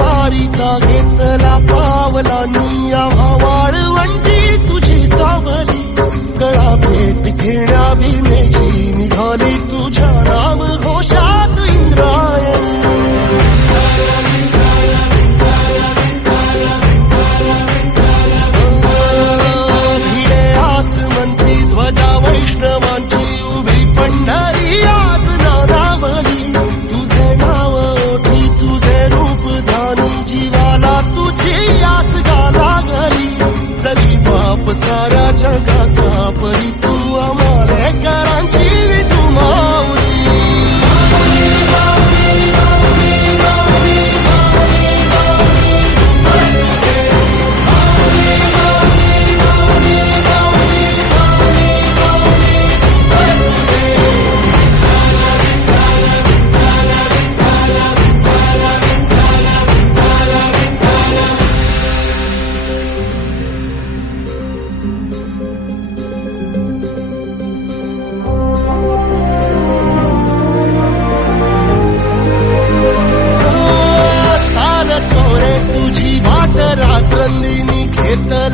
वारीचा घेतला पावलांनी आम्हा वाळवंटी तुझी सावली गळा भेट घेण्या भीमेची निघाली तुझ्या नाम घोषात इंद्रायणी भिडे आसमंती ध्वजा वैष्णवांची उभी पंढरी आज नादावली तुझे नाव ओठी तुझे रूप धानी जीवाला तुझी आस लागली जरी बाप साऱ्या जगाचा परी तू आम्हालेकरांची विठू माऊली रात्रंदिनी घेतला